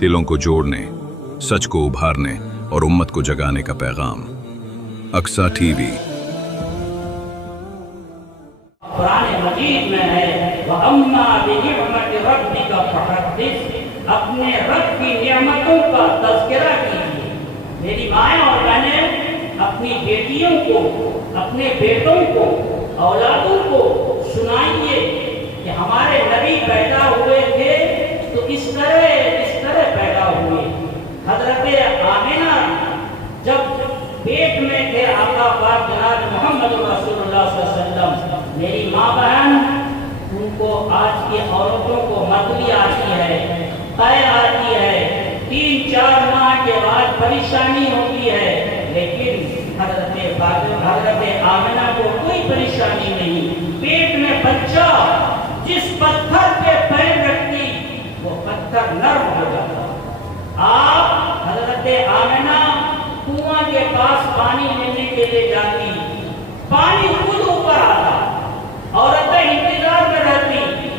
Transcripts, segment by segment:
دلوں کو جوڑنے، سچ کو ابھارنے اور امت کو جگانے کا پیغام۔ Aqsa T V. قرآن مجید میں ہے وَأَمَّا بِنِعْمَةِ رَبِّكَ فَحَدِّثْ، اپنے رب کی نعمتوں کا تذکرہ کیجیے۔ میری مائیں اور بہنیں، اپنی بیٹیوں کو، اپنے بیٹوں کو، اولادوں کو سنائیے کہ ہمارے نبی پیدا ہوئے تھے تو اس طرح پیدا ہوئے۔ حضرت آمنہ جب پیٹ میں تھے آقا پاک جناب محمد رسول اللہ صلی اللہ علیہ وسلم، میری ماں بہن، ان کو آج کی عورتوں کو متلی آتی ہے، قے آتی ہے، 3-4 ماہ کے بعد پریشانی ہوتی ہے، لیکن حضرت آمنہ کو کوئی پریشانی نہیں۔ پیٹ میں بچہ جس پتھر پہ پیر رکھتی وہ پتھر نرم ہو جاتا۔ آپ حضرت آمنہ کنواں کے پاس پانی لینے کے لیے جاتی، پانی خود اوپر آتا، عورتیں انتظار میں رہتی،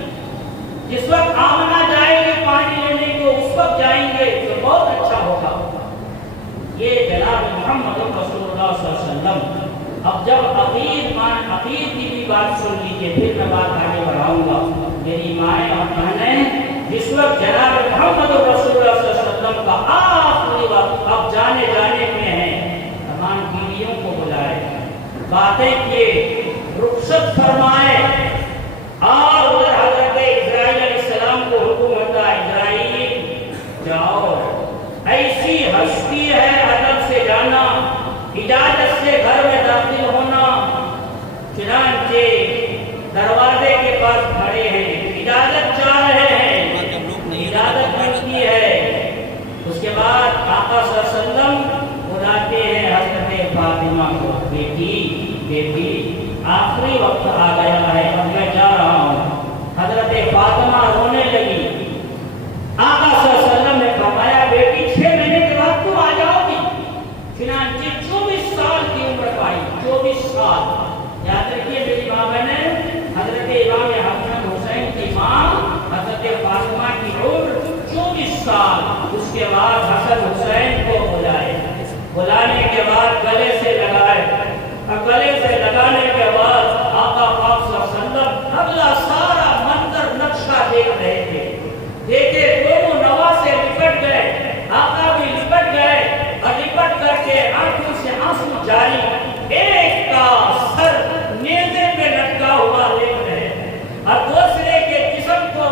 جس وقت آمنہ جائے گی پانی لینے کو اس وقت جائیں گے تو بہت اچھا ہوگا۔ یہ جناب محمد رسول اللہ صلی اللہ علیہ وسلم۔ اب جب عقید کی بھی بات سن لیجیے، پھر میں بات آگے بڑھاؤں گا۔ میری مائیں اور بہنیں، جس وقت جناب محمد رسول اللہ صلی اللہ علیہ وسلم کا آخری وقت اب جانے میں ہے، تمام بیویوں کو بلائے، باتیں کیے، رخصت فرمائے، اور ادھر حضرت اسرائیل علیہ السلام کو حکم ہوتا ہے، اسرائیل جاؤ، ایسی ہستی ہے ادب سے جانا، اجازت سے گھر میں داخل ہونا۔ چنانچہ دروازے کے پاس کھڑے ہیں، اجازت چاہ رہے ہیں، اجازت ملتی ہے۔ اس کے بعد آقا صلی اللہ علیہ وسلم بلاتے ہیں حضرت فاطمہ کو، بیٹی آخری وقت آ گیا ہے، اب میں جا رہا ہوں۔ حضرت فاطمہ رونے لگی۔ آقا صلی اللہ علیہ وسلم نے فرمایا، بیٹی 6 مہینے کے بعد تم آ جاؤ گی۔ چنانچہ 24 سال کی عمر پائی، 24 سال۔ یاد رکھیے میری ماں بہنیں، حضرت امام حسن حسین کی ماں حضرت فاطمہ کی عمر 24 سال۔ اس کے بعد حسن حسین کو بلانے کے بعد گلے سے لگائے، گلے سے لگانے کے بعد آقا پاک صلی اللہ علیہ وسلم اگلا سارا منظر نقشہ دیکھ رہے تھے۔ دیکھے دونوں نوا سے لپٹ گئے، آقا بھی لپٹ گئے، اور لپٹ کر کے آنکھوں سے آنسو جاری، ایک کا سر نیزے پہ لٹکا ہوا دیکھ رہے، اور دوسرے کے جسم کو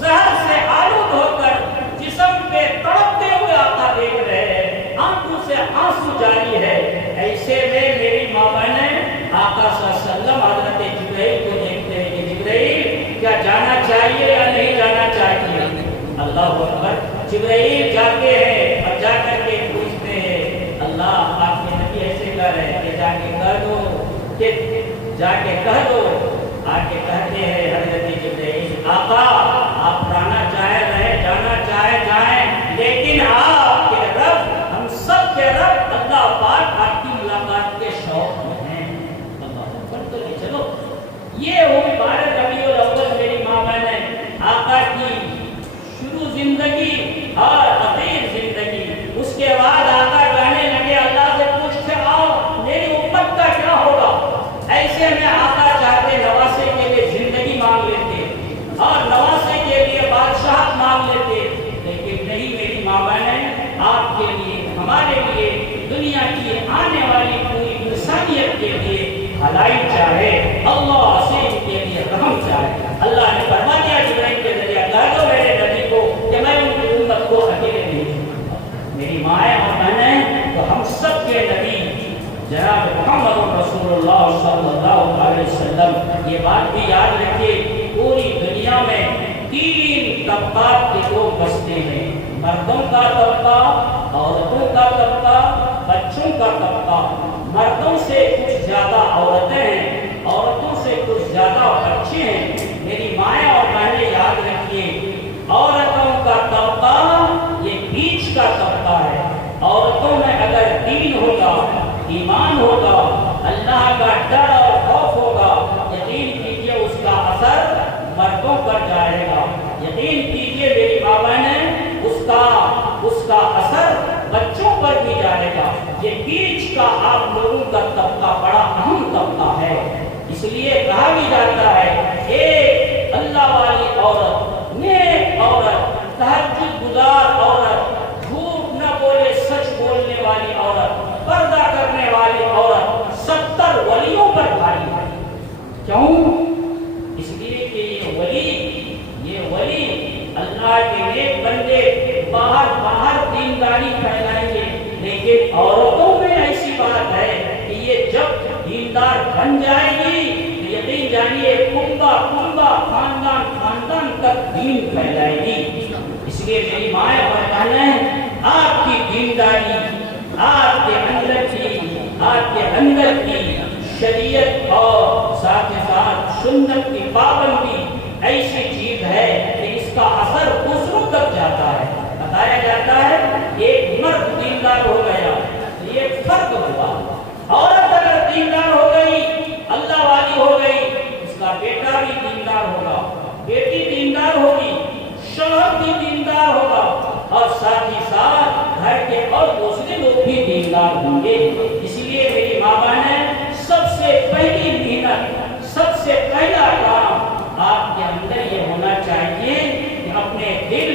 زہر سے آلود ہو کر جسم پہ تڑپتے ہوئے آقا دیکھ رہے ہیں، آنکھوں سے آنسو جاری ہے۔ ایسے میں میری ماں بہنیں، آقا صلی اللہ علیہ وسلم حضرت جبرائیل کو دیکھتے ہیں کہ جبرائیل کیا جانا چاہیے یا نہیں جانا چاہیے؟ اللہ اکبر۔ جبرائیل جاتے ہیں اور جا کر کے پوچھتے ہیں، اللہ آپ کے نبی ایسے کہہ رہے ہیں کہ جا کے کہہ دو، کہ جا کے کہہ دو۔ آ کے کہتے ہیں حضرت جبرائیل، آقا آپ رانا چاہے رہے، جانا چاہے جائیں، لیکن آپ کے رب، ہم سب کے رب اللہ پاک آپ کی ملاقات کے شوق میں ہیں۔ اللہ اکبر۔ تو چلو یہ ہوئی 12 ربیع الاول۔ میری ماں بہنیں، آقا کی شروع زندگی اور اخیر زندگی۔ اس کے بعد آقا کہنے لگے، اللہ سے پوچھتے آؤ میری امت کا کیا ہوگا۔ ایسے میں آقا چاہتے نواسے کے لیے زندگی مانگ لیتے اور نواسے کے لیے بادشاہت مانگ لیتے، لیکن نہیں میری ماں بہنیں، آپ کے لیے، ہمارے لیے، دنیا کی آنے والی پوری انسانیت کے لیے بھلائی چاہے، اللہ سے ان کے لیے رحم چاہے۔ اللہ نے فرما دیا جبرائیل کے ذریعے، کہہ دو میرے نبی کو کہ میں ان کی امت کو اکیلے نہیں چھوڑوں گا۔ میری مائیں اور بہنیں، تو ہم سب کے نبی جناب محمد رسول اللہ صلی اللہ علیہ وسلم، یہ بات بھی یاد رکھیے، پوری دنیا میں 3 طبقات کے لوگ بستے ہیں، مردوں کا طبقہ، عورتوں کا طبقہ، بچوں کا طبقہ۔ مردوں سے کچھ زیادہ عورتیں ہیں، عورتوں سے کچھ زیادہ بچے ہیں۔ میری مائیں اور بہنیں یاد رکھیے، عورتوں کا طبقہ یہ بیچ کا طبقہ ہے۔ عورتوں میں اگر دین ہوگا، ایمان ہوگا، اللہ کا ڈر اور خوف ہوگا، یقین کیجیے یقین کیجیے میری ماں بہنیں، اس کا اثر بچوں پر بھی جائے گا۔ یہ بیچ کا آپ لوگوں کا طبقہ بڑا اہم طبقہ ہے، اس لیے کہا بھی جاتا ہے ایک اللہ والی عورت، نیک عورت، تہجد گزار عورت، جھوٹ نہ بولے سچ بولنے والی عورت، پردہ کرنے والی عورت 70 ولیوں پر بھاری ہے۔ کیوں؟ اس لیے کہ یہ ولی اللہ کے نیک بندے باہر دینداری پھیلائیں گے، لیکن عورتوں میں ایسی بات ہے کہ یہ جب دیندار بن جائے گی تو یقین جانیے کنبہ خاندان تک دین پھیلائے گی۔ اس لیے میری مائیں اور بہنیں، آپ کی دینداری، آپ کے اندر کی شریعت اور ساتھ سنت کی پابندی ایسی چیز ہے کہ اس کا اثر دوسروں تک جاتا ہے۔ بتایا جاتا ہے ایک مرد دیندار ہو گیا تو یہ فرق ہوا، عورت اگر دیندار ہو گئی، اللہ والی ہو گئی، اس کا بیٹا بھی دیندار ہوگا، بیٹی دیندار ہوگی، شوہر بھی دیندار ہوگا، اور ساتھ ہی ساتھ گھر کے اور دوسرے لوگ بھی دیندار ہوں گے۔ اس لیے میری ماں بہنیں، سب سے پہلی محنت، سب سے پہلا کام آپ کے اندر یہ ہونا چاہیے کہ اپنے دل،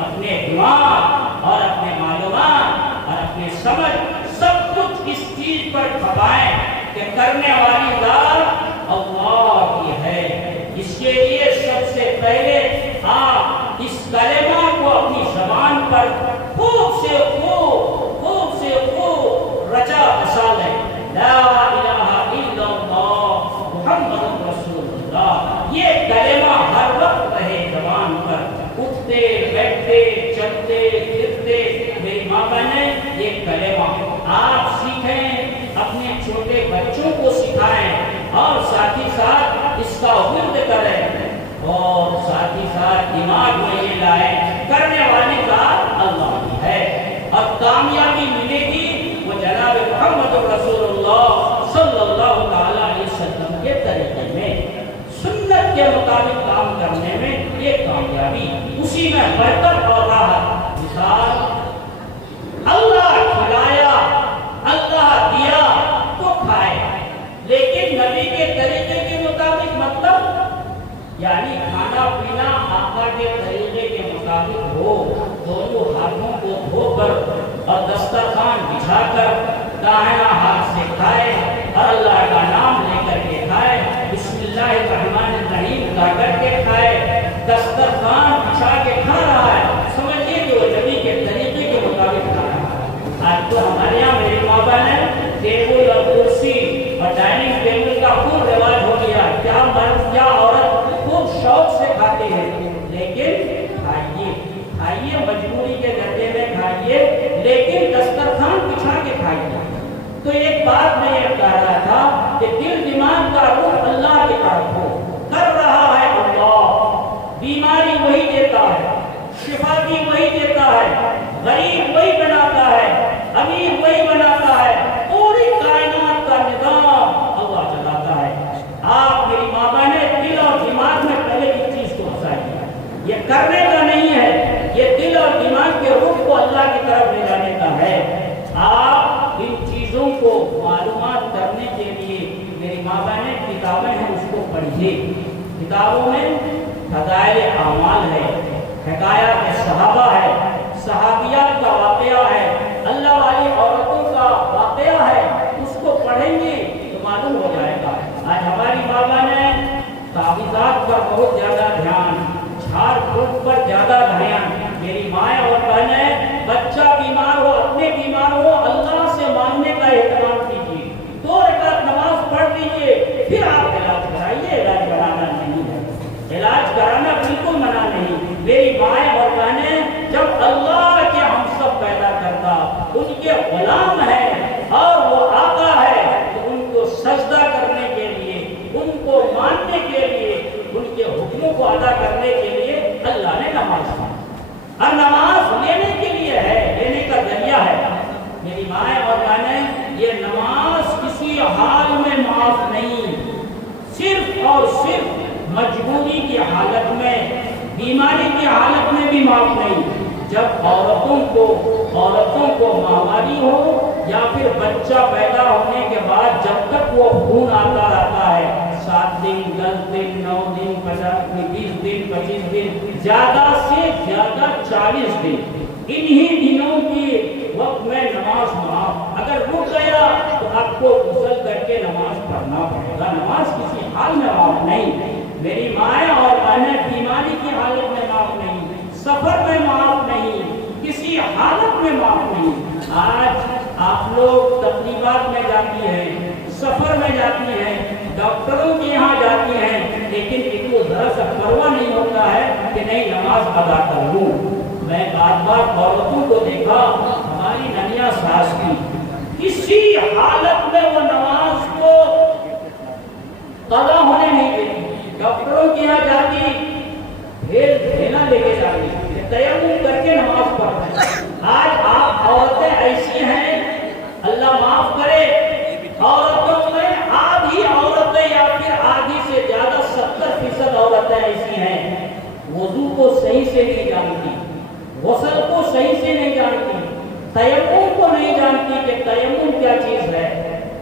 اپنے دماغ اور اپنے معلومات اور اپنے سمجھ سب کچھ اس چیز پر کھپائیں کہ کرنے والی ذات اللہ کی ہے۔ اس کے لیے سب سے پہلے آپ اس کلمہ کو اپنی زبان پر خوب سے خوب رچا بسا لیں، لا الہ الا اللہ محمد رسول اللہ۔ یہ کلمہ ہر وقت رہے زبان پر، اٹھتے بیٹھتے چلتے پھرتے۔ میری ماں بہنیں، یہ کلمہ آپ سیکھیں، اپنے چھوٹے بچوں کو سکھائیں، اور ساتھ ہی ساتھ اس کا ورد کریں، اور ساتھ ہی ساتھ دماغ میں یہ لائیں کرنے والی ذات اللہ کی ہے، اور کامیابی ملے گی وہ جناب محمد رسول اللہ صلی اللہ تعالیٰ علیہ وسلم کے طریقے میں، سنت کے مطابق کام کرنے میں یہ کامیابی، اسی میں برکت اور راحت۔ مثال، اللہ کھلایا، اللہ دیا تو کھائے، لیکن نبی کے طریقے کے مطابق، مطلب یعنی کھانا پینا آقا کے طریقے کے مطابق ہو، دونوں ہاتھوں کو دھو کر اور دسترخوان بچھا کر دائیں ہاتھ سے کھائے اور اللہ کا نام لے کر کے کھائے، بسم اللہ الرحمن الرحیم کہہ کر کے کھائے، دسترخوان بچھا کے کھا رہا ہے، سمجھیے کہ وہ نبی کے طریقے کے مطابق کھا رہا ہے۔ آج تو ہمارے یہاں میری ماں بہن ٹیبل اور کرسی اور ڈائننگ ٹیبل کا خوب رواج ہو گیا، کیا مرد کیا عورت خوب شوق سے کھاتے ہیں، لیکن کھائیے مجبوری کے درجے میں کھائیے، لیکن دسترخوان بچھا کے کھائیے۔ تو ایک بات میں یہ کہہ رہا تھا کہ دل دماغ کا رخ اللہ کی طرف ہو، کر رہا ہے اللہ، بیماری وہی دیتا ہے، شفا بھی وہی دیتا ہے، غریب وہی بناتا ہے، امیر وہی بناتا ہے، پوری کائنات کا نظام اللہ چلاتا ہے۔ آپ میری ماں بہنیں دل اور دماغ میں پہلے اس چیز کو بسائیے، یہ کرنے کا نہیں ہے، یہ دل اور دماغ کے رخ کو اللہ کی طرف لے جانے کا ہے۔ آپ ان چیزوں کو معلومات کرنے کے لیے میری ماں بہنیں کتابیں ہیں اس کو پڑھیے۔ کتابوں میں فضائل اعمال ہے، حکایات صحابہ ہے، صحابیات کا واقعہ ہے، اللہ والی عورتوں کا واقعہ ہے، اس کو پڑھیں گے تو معلوم ہو جائے گا۔ آج ہماری ماں بہنیں تعویذات پر بہت زیادہ دھیان، جھاڑ پھونک پر زیادہ دھیان۔ میری مائیں اور بہنیں، بچہ بیمار ہو، اپنے بیمار ہو، اللہ سے مانگنے کا اہتمام کیجیے، 2 رکعت نماز پڑھ لیجیے، پھر آپ علاج کرائیے۔ علاج کرانا نہیں ہے، علاج کرانا بالکل منع نہیں۔ میری مائیں اور بہنیں، جب اللہ کے ہم سب پیدا کرتا، ان کے غلام ہیں اور وہ آقا ہے، تو ان کو سجدہ کرنے کے لیے، ان کو ماننے کے لیے، ان کے حکموں کو ادا کرنے کے لیے اللہ نے نماز دی، اور نماز لینے کے لیے ہے، لینے کا ذریعہ ہے۔ میری مائیں اور بہنیں، یہ نماز کسی حال میں معاف نہیں، صرف اور صرف مجبوری کی حالت میں، بیماری کی حالت میں بھی معاف نہیں. جب عورتوں کو ماہواری ہو یا پھر بچہ پیدا ہونے کے بعد جب تک وہ خون آتا رہتا ہے 7 دن 10 دن 9 دن 50 دن 20 دن 25 دن زیادہ سے زیادہ 40 دن انہی دنوں کی وقت میں نماز معاف. اگر رک گیا تو آپ کو غسل کر کے نماز پڑھنا پڑے گا. نماز کسی حال میں معاف نہیں. میری مائیں اور بہنیں بیماری کی حالت میں معاف نہیں, سفر میں معاف نہیں, کسی حالت میں معاف نہیں. آج آپ لوگ تقریبات میں جاتی ہیں, سفر میں جاتی ہیں, ڈاکٹروں کے یہاں جاتی ہیں, لیکن ان کو ذرا سا پرواہ نہیں ہوتا ہے کہ نہیں نماز ادا کر لوں. میں بار بار عورتوں کو دیکھا, ہماری ننیا ساس کی کسی حالت میں وہ نماز کو قضا ہونے نہیں دیتی. ڈاکٹروں کے یہاں جاتی پھر دھینا لے کے جاتی, تیمم کر کے نماز پڑھتے ہیں. آج آپ عورتیں ایسی ہیں, اللہ معاف کرے, عورتوں میں آدھی عورتیں یا پھر آدھی سے زیادہ 70% عورتیں ایسی ہیں وضو کو صحیح سے نہیں جانتی, غسل کو صحیح سے نہیں جانتی, تیمم کو نہیں جانتی کہ تیمم کیا چیز ہے.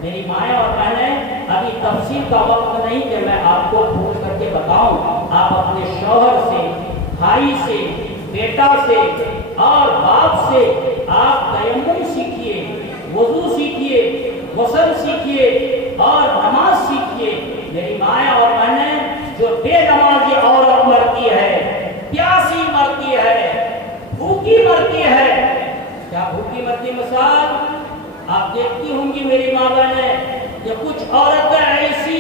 میری مائیں اور بہنیں, ابھی تفصیل کا وقت نہیں کہ میں آپ کو پوچھ کر کے بتاؤں. آپ اپنے شوہر سے, بھائی سے, بیٹا سے اور باپ سے آپ تیمم سیکھیے, وضو سیکھیے, غسل سیکھیے اور نماز سیکھیے. میری مائیں اور بہنیں, جو بے نمازی عورت مرتی ہے, پیاسی مرتی ہے, بھوکی مرتی ہے, کیا بھوکی مرتی مثال آپ دیکھتی ہوں گی میری ماں بہنیں, کہ کچھ عورتیں ایسی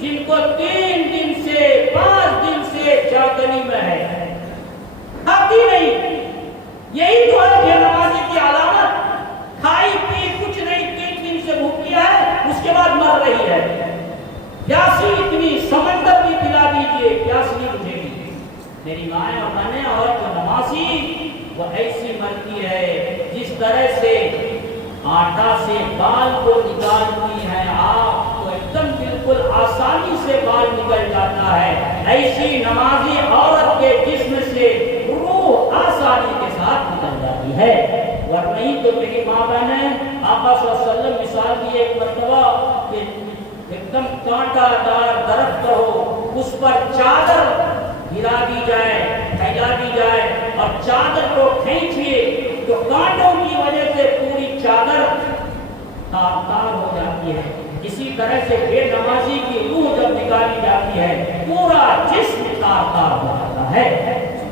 جن کو 3 دن سے 5 دن سے چاکنی میں ہے, کھاتی نہیں. یہی تو ہے بے نمازی کی علامت. کھائی پی کچھ نہیں, 3 دن سے بھوکی ہے, اس کے بعد مر رہی ہے. پیاسی اتنی, سمندر بھی پلا دیجیے, پیاس نہیں بجھے گی. میری مائیں اور بہنیں, اور جو نمازی وہ ایسی مرتی ہے جس طرح سے آٹا سے بال کو نکالتی ہے, آپ کو ایک دم بالکل آسانی سے بال نکل جاتا ہے, ایسی نمازی عورت کے جسم سے روح آسانی کے ساتھ نکل جاتی ہے. ورنہ نہیں تو میری ماں بہنیں, آقا صلی اللہ علیہ وسلم مثال دی ایک مرتبہ کہ ایک دم کانٹا دار درخت ہو, اس پر چادر گرا دی جائے, پھیلا دی جائے اور چادر کو کھینچیے تو کانٹوں کی وجہ سے پوری چادر تار ہو جاتی ہے. اسی طرح سے بے نمازی کی روح جب نکالی جاتی ہے پورا جسم تار ہو جاتا ہے.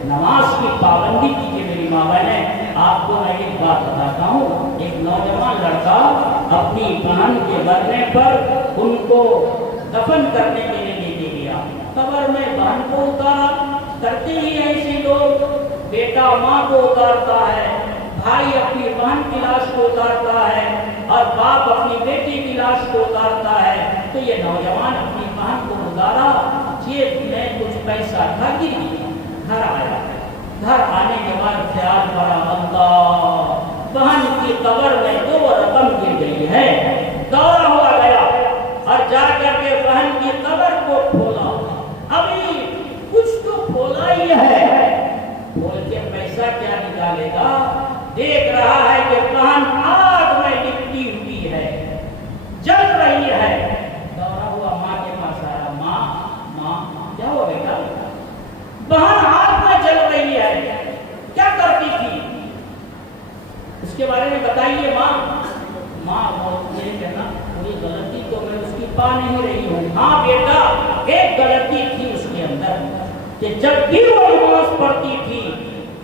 نماز کی پابندی کیجیے میری ماں بہنیں. آپ کو میں ایک بات بتاتا ہوں, ایک نوجوان لڑکا اپنی بہن کے مرنے پر ان کو دفن کرنے کے لیے لے کے گیا. قبر میں بہن کو اتارا, کرتے ہی ایسے لوگ, بیٹا ماں کو اتارتا ہے, بھائی اپنی بہن کی لاش کو اتارتا ہے اور باپ اپنی بیٹی کی لاش کو اتارتا ہے. تو یہ نوجوان اپنی بہن کو گزارا, جیب میں کچھ پیسہ تھا, گر گیا, گھر آیا. گھر آنے کے بعد خیال پڑا, اللہ, بہن کی قبر میں 2 رقم گر گئی ہے. دورہ ہوا گیا اور جا کر کے بہن کی قبر کو کھولا. ابھی کچھ تو کھولا ہی ہے, کھول کے پیسہ کیا نکالے گا. دیکھ رہا ہے کہ بہن آگ میں لپٹی ہوئی ہے, جل رہی ہے. دورہ ہوا, ماں کے پاس آیا, ماں کیا ہوا بیٹا؟ بہن آگ میں جل رہی ہے, کیا کرتی تھی اس کے بارے میں بتائیے. ماں یہ کہنا کوئی غلطی تو میں اس کی پا نہیں رہی ہوں. ہاں بیٹا, ایک غلطی تھی اس کے اندر کہ جب بھی وہ نماز پڑھتی تھی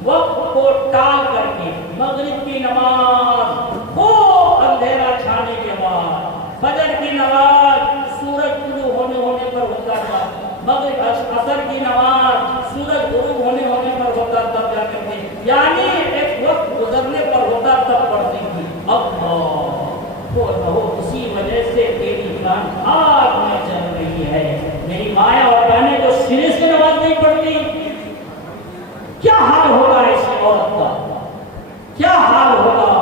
وقت کو ٹال کر کے, مغرب کی نماز خوب اندھیرا چھانے کے بعد, فجر کی نماز سورج طلوع ہونے پر ہوتا تھا, مغرب عصر کی نماز سورج غروب ہونے پر ہوتا تب جا کر کے, یعنی ایک وقت گزرنے پر ہوتا تب پڑھتی تھی. اسی وجہ سے تیری بہن آگ میں چل رہی ہے. میری مائیں اور بہنیں جو سرے سے نماز نہیں پڑھتی, کیا حال ہوگا ایسی عورت کا, کیا حال ہوگا.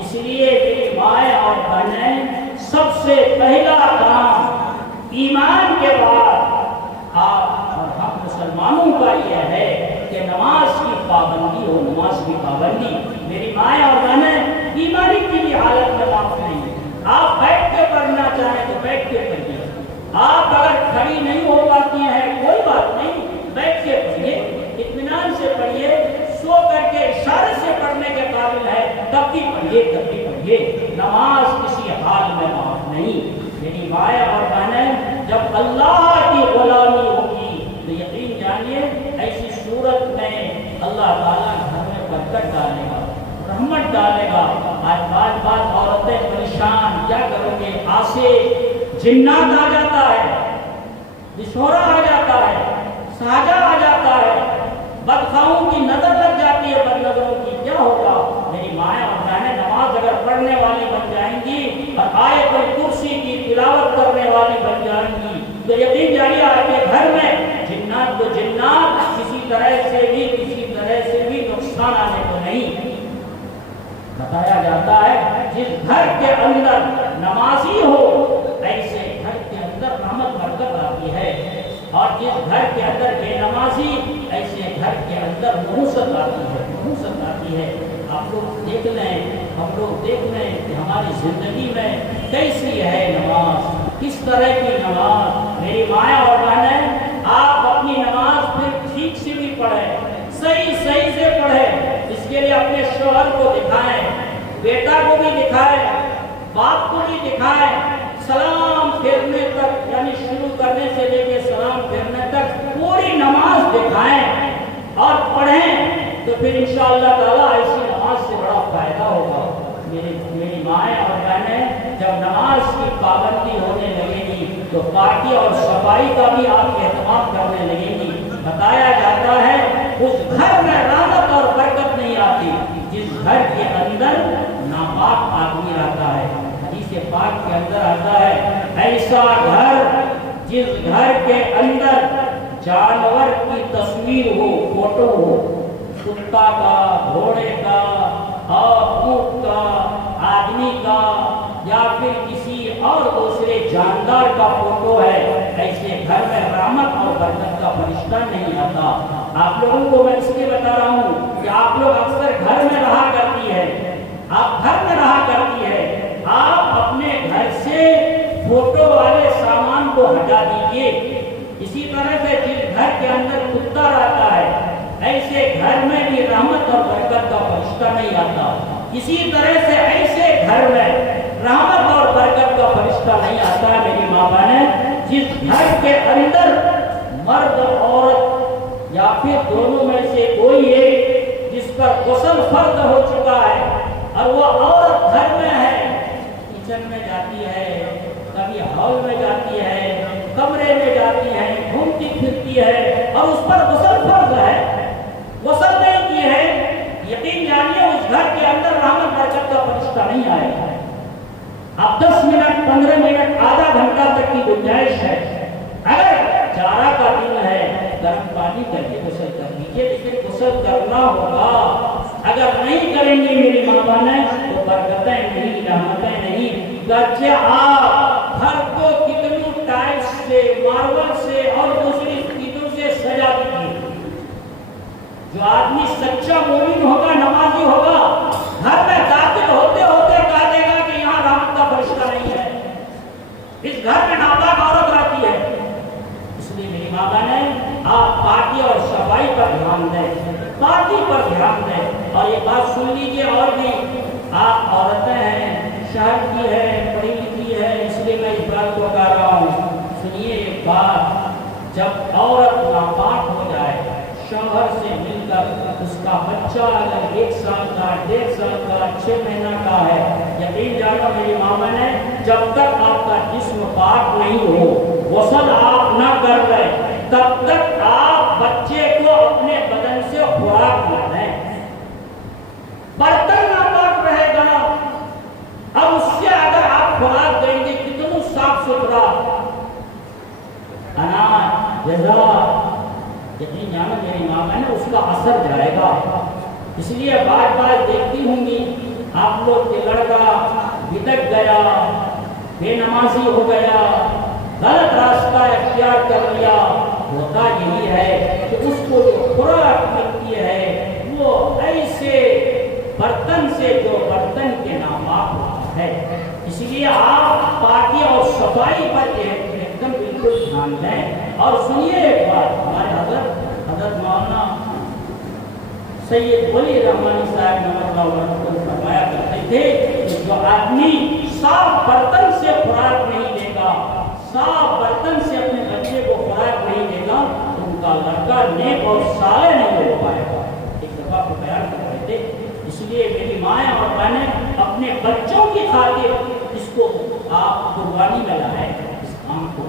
اس لیے میری مائیں اور بہنیں, سب سے پہلا کام ایمان کے بعد آپ اور ہم مسلمانوں کا یہ ہے نماز کی پابندی ہو، نماز کی پابندی۔ میری مائیں اور بہنیں، بیماری کی بھی حالت میں معاف نہیں ہے۔ آپ بیٹھ کے پڑھنا چاہیں تو بیٹھ کے پڑھیے، آپ اگر کھڑی نہیں ہو پاتی ہیں کوئی بات نہیں، بیٹھ کے پڑھیے، اطمینان سے پڑھیے، سو کر کے اشارے سے پڑھنے کے قابل ہے تب بھی پڑھیے، تب بھی پڑھیے۔ نماز کسی حال میں معاف نہیں۔ میری مائیں اور بہنیں، جب اللہ کی غلامی ہوگی تو یقین جانیے ایسی صورت میں اللہ تعالیٰ گھر میں برکت ڈالے گا، رحمت ڈالے گا۔ آج بعض عورتیں پریشان، کیا کرو گے؟ آسے جنات آ جاتا ہے، دشورا آ جاتا ہے، ساجا آ جاتا ہے، بدخواہوں کی نظر لگ جاتی ہے، بد نظروں کی، کیا ہوگا؟ میری مائیں اور بہنیں، نماز اگر پڑھنے والی بن جائیں گی اور آیت الکرسی کی تلاوت کرنے والی بن جائیں گی تو یقین جانیے آپ کے گھر میں جنات تو جنات کسی طرح سے بھی نقصان آنے کو نہیں۔ بتایا جاتا ہے جس گھر کے اندر نمازی ہو ایسے گھر کے اندر رحمت برکت آتی ہے، اور جس گھر کے اندر بے نمازی ایسے گھر کے اندر نحوست آتی ہے۔ آپ لوگ دیکھ لیں، ہم لوگ دیکھ لیں کہ ہماری زندگی میں کیسی ہے نماز، کس طرح کی نماز۔ میری مائیں اور بہنیں، آپ اپنی نماز پھر ٹھیک سے بھی پڑھیں، صحیح سے پڑھیں۔ اس کے لیے اپنے شوہر کو دکھائیں، بیٹا کو بھی دکھائیں، باپ کو بھی دکھائیں۔ سلام پھیرنے تک، یعنی شروع کرنے سے لے کے سلام پھیرنے تک پوری نماز دکھائیں اور پڑھیں، تو پھر انشاءاللہ تعالیٰ ایسی نماز سے بڑا فائدہ ہوگا۔ میری مائیں اور بہنیں، جب نماز کی پابندی ہونے لگے گی تو پاکی اور صفائی کا بھی آپ اہتمام کرنے لگیں گی۔ بتایا جاتا ہے اس گھر میں رحمت اور برکت نہیں آتی جس گھر کے اندر ناپاک آدمی آتا ہے۔ حدیث پاک کے اندر آتا ہے ایسا گھر جس گھر کے اندر جانور کی تصویر ہو، فوٹو ہو، کتا کا، گھوڑے کا اور اونٹ کا، آدمی کا یا پھر کسی اور دوسرے جاندار کا فوٹو ہے، ایسے گھر میں رحمت اور برکت کا فرشتہ نہیں آتا۔ آپ لوگوں کو میں اس لیے بتا رہا ہوں کہ آپ لوگ اکثر گھر میں رہا کرتی ہے، آپ اپنے گھر سے فوٹو والے سامان کو ہٹا دیجئے۔ اسی طرح سے جس گھر کے اندر کتا رہتا ہے ایسے گھر میں بھی رحمت اور برکت کا فرشتہ نہیں آتا۔ اسی طرح سے ایسے گھر میں رحمت اور برکت کا فرشتہ نہیں آتا۔ میری ماں بہنیں، جس گھر کے اندر مرد عورت یا پھر دونوں میں سے کوئی ایک جس پر غسل فرض ہو چکا ہے اور وہ عورت گھر میں ہے، کچن میں جاتی ہے، کبھی ہال میں جاتی ہے، کمرے میں جاتی ہے، گھومتی پھرتی ہے اور اس پر غسل فرض ہے، غسل نہیں کی ہے، یقین جانیے اس گھر کے اندر رحمت برکت کا فرشتہ نہیں آئے گا۔ اب 10 منٹ 15 منٹ آدھا گھنٹہ تک کی گنجائش ہے، اگر جارہ کا دن ہے گرم پانی کر کے غسل کر لیجیے، لیکن غسل کرنا ہوگا۔ اگر نہیں کریں گے میری ماں بہنیں تو برکتیں نہیں، رحمتیں نہیں۔ گرچہ آپ گھر کو کتنی ٹائلس سے، ماربل سے اور دوسری چیزوں سے سجا دیجیے، جو آدمی سچا مومن ہوگا، نمازی ہوگا، گھر میں داخل ہوتے ہوتے کہہ دے گا کہ یہاں رحمت کا فرشتہ نہیں ہے، اس گھر میں ناپاک عورت رہتی ہے۔ اس لیے میری ماں بہنیں، آپ پاکی اور صفائی پر دھیان دیں، پاکی پر دھیان دیں۔ اور یہ بات سن لیجیے، اور بھی آپ عورتیں ہیں، شہر کی ہے، پڑھی لکھی ہے، اس لیے میں اس بات کو کہہ رہا ہوں، سنیے ایک بات، جب عورت ناپاک ہو جائے، شوہر سے مل کر اس کا بچہ اگر 1 سال کا، 1.5 سال کا، 6 مہینہ کا ہے، یقین جانو میری ماں بہنیں، جب تک آپ کا جسم پاک نہیں ہو، غسل آپ نہ کر لیں، تب تک آپ بچے کو اپنے بدن سے خوراک نہ دیں۔ برتن ناپاک رہے گا، اب اس سے اگر آپ خوراک دیں گے کتنا صاف ستھرا اناج غذا، یقین جانا میری ماں بہن، اس کا اثر جائے گا۔ اس لیے بار بار دیکھتی ہوں گی آپ لوگ کے لڑکا بھٹک گیا، بے نمازی ہو گیا، غلط راستہ اختیار کر لیا، ہوتا یہی ہے کہ اس کو جو خوراک ملتی برتن سے جو برتن کے ناپاک ہوتا ہے. اس لیے آپ پاکی اور صفائی پر ایک دم بالکل دھیان دیں. اور سنیے ایک بات، ہمارے حضرت مولانا سید ولی رحمانی صاحب نے فرمایا کرتے تھے کہ جو آدمی صاف برتن سے خوراک نہیں دے گا، صاف برتن سے اپنے بچے کو خوراک نہیں دے گا، تو ان کا لڑکا نیک اور صالح نہیں ہو پائے گا. ایک دفعہ کو بیان کر رہے تھے. اس لیے میری مائیں اور بہنیں اپنے بچوں کی خاطر اس کو آپ قربانی میں لائیں. اس کام کو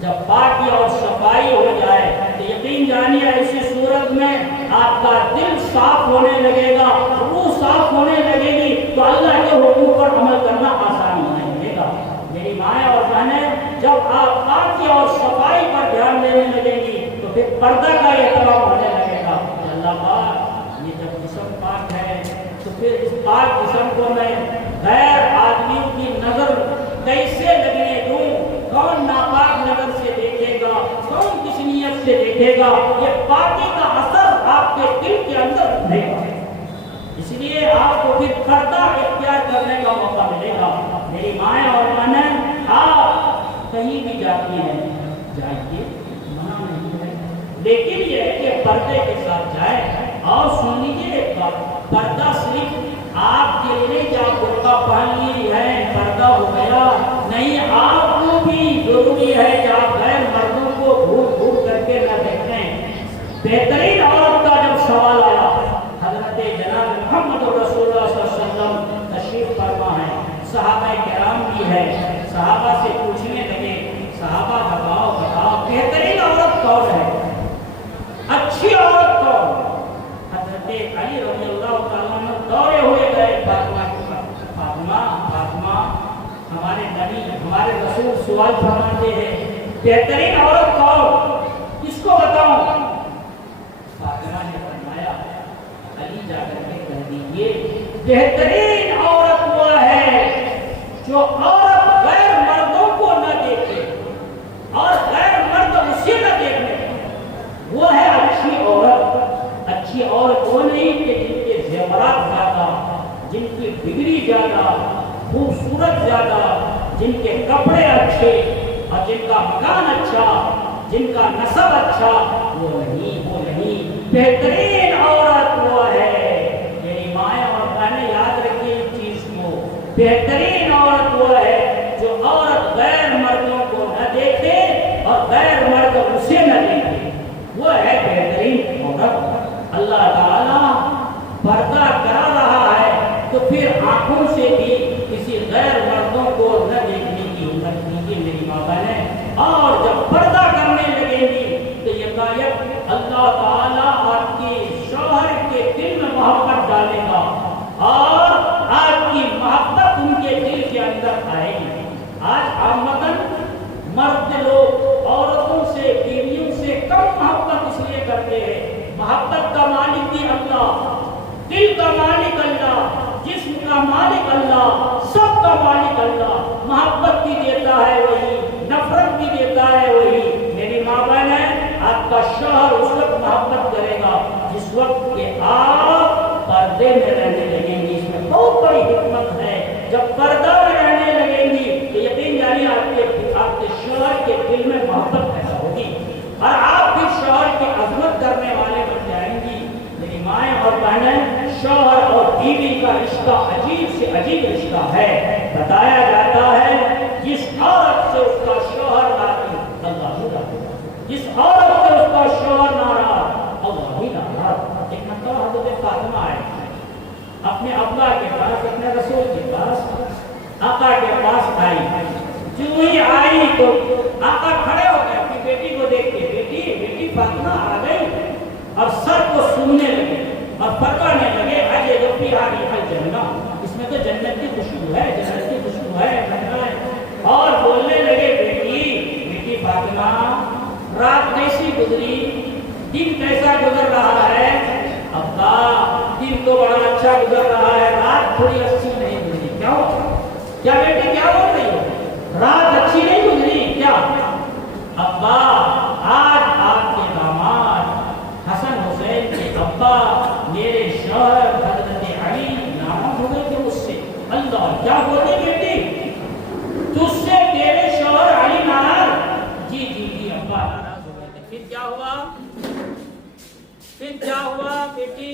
جب پاکی اور صفائی ہو جائے تو یقین جانیے ایسی صورت میں آپ کا دل صاف ہونے لگے گا، روح صاف ہونے لگے گی، تو اللہ کے حکم پر عمل کرنا آسان ہونے لگے گا. میری مائیں اور بہنیں جب آپ پاکی اور صفائی پر دھیان دینے لگیں گی تو پھر پردہ کا احترام ہونے لگے گا. اللہ پاک یہ جب جسم پاک ہے تو پھر اس پاک جسم کو میں غیر آدمیوں کی نظر کیسے لگنے دوں؟ کون ناپاک نظر سے دیکھے گا، کون کس نیت سے دیکھے گا؟ یہ پاکی کا اثر آپ کے دل کے اندر نہیں ہے. اس لیے آپ کو پھر پردہ اختیار کرنے کا موقع ملے گا. میری مائیں اور بہنیں آپ کہیں بھی جاتی ہیں جائیے، منع نہیں ہے، لیکن یہ ہے کہ پردے کے ساتھ جائیں. اور سن لیجیے ایک بات، پردہ صرف آپ کے لیے کیا برقع پہن لی ہے پردہ ہو گیا نہیں، آپ کو بھی ضروری ہے کہ آپ غیر مردوں کو گھور گھور کر کے نہ دیکھیں. بہترین عورت کا جب سوال آیا، حضرت جناب محمد رسول اللہ صلی اللہ علیہ وسلم تشریف فرما ہے، صحابہ کرام بھی ہے، صحابہ سے پوچھنے لگے، صحابہ بتاؤ بہترین عورت کون ہے، اچھی عورت کون؟ حضرت علی رضی اللہ تعالیٰ عنہ دوڑے ہوئے گئے فاطمہ کے پاس. فاطمہ ہمارے نبی ہمارے رسول سوال فرماتے ہیں بہترین عورت کون، کس کو بتاؤں؟ فاطمہ نے فرمایا علی جا کر کے کہہ دیجیے بہترین عورت وہ ہے جو عورت غیر مردوں کو نہ دیکھے اور غیر مرد اسے نہ دیکھنے، وہ ہے اچھی عورت. اچھی عورت وہ نہیں کہ جن کے زیورات زیادہ، جن کی ڈگری زیادہ، خوبصورت زیادہ، جن کے کپڑے اچھے اور جن کا مکان اچھا، جن کا نسب اچھا، وہ نہیں. بہترین عورت وہ ہے، میری مائیں اور بہنیں یاد رکھیے اس چیز کو، بہترین عورت وہ ہے جو عورت غیر مردوں کو نہ دیکھے اور غیر مرد اسے نہ دیکھے، وہ ہے بہترین عورت. اللہ تعالیٰ پردہ کرا رہا ہے تو پھر آنکھوں سے بھی کسی غیر مردوں کو نہ دیکھنے کی ہمت کیجیے میری ماں بہنیں. اور جب پردہ کرنے لگیں گی تو یکایک اللہ تعالیٰ آپ کے شوہر کے دل میں محبت ڈالے گا اور آپ کی محبت ان کے دل کے اندر آئے گی. آج عامتاً مرد لوگ عورتوں سے، بیویوں سے کم محبت اس لیے کرتے ہیں. محبت کا مالک بھی اللہ، دل کا مالک اللہ، جسم کا مالک اللہ، سب کا مالک اللہ. محبت بھی دیتا ہے وہی، نفرت بھی دیتا ہے وہی. میری ماں بہن ہے، آپ کا شوہر اس وقت محبت کرے گا جس وقت کہ آپ پردے میں رہنے لگیں گی. اس میں بہت بڑی حکمت ہے. جب پردہ میں رہنے لگیں گی تو یقین جانیے آپ کے شوہر کے دل میں محبت پیدا ہوگی اور آپ بھی شوہر کی عظمت کرنے والے بن جائیں گی. میری مائیں اور بہنیں، شوہر اور بیوی کا رشتہ عجیب سے عجیب رشتہ ہے. بتایا جاتا ہے جس عورت سے اس کا شوہر ناراض اللہ ہی ناراض، جس عورت سے اس کا شوہر ناراض اللہ ہی ناراض. ایک مرتبہ حضرت فاطمہ آئے اپنے ابا کے پاس، اپنے رسول کے پاس، آقا کے پاس آئی. جو ہی آئی تو آقا کھڑے ہو گئے اپنی بیٹی کو دیکھ کے، بیٹی فاطمہ آ گئی، اور سر کو سوننے لگے اور فرمانے لگے اجے جو فی ہذہ الجنہ، اس میں تو جنت کی خوشبو ہے، جنت کی خوشبو ہے. اور بولنے لگے بیٹی فاطمہ رات کیسی گزری، دن کیسا گزر رہا ہے؟ ابا دن تو بڑا اچھا گزر رہا ہے، رات تھوڑی اچھی نہیں گزری. کیا بیٹی کیا بول رہی ہو؟ رات اچھی نہیں گزری کیا؟ ابا آج آپ کے داماد حسن حسین کے ابا میرے شوہر حضرت علی کیا ہوتی بیٹی؟ تجھ سے تیرے شوہر علی ناراض؟ جی جی جی ابا ناراض ہو گئے تھے۔ پھر کیا ہوا؟ پھر کیا ہوا بیٹی؟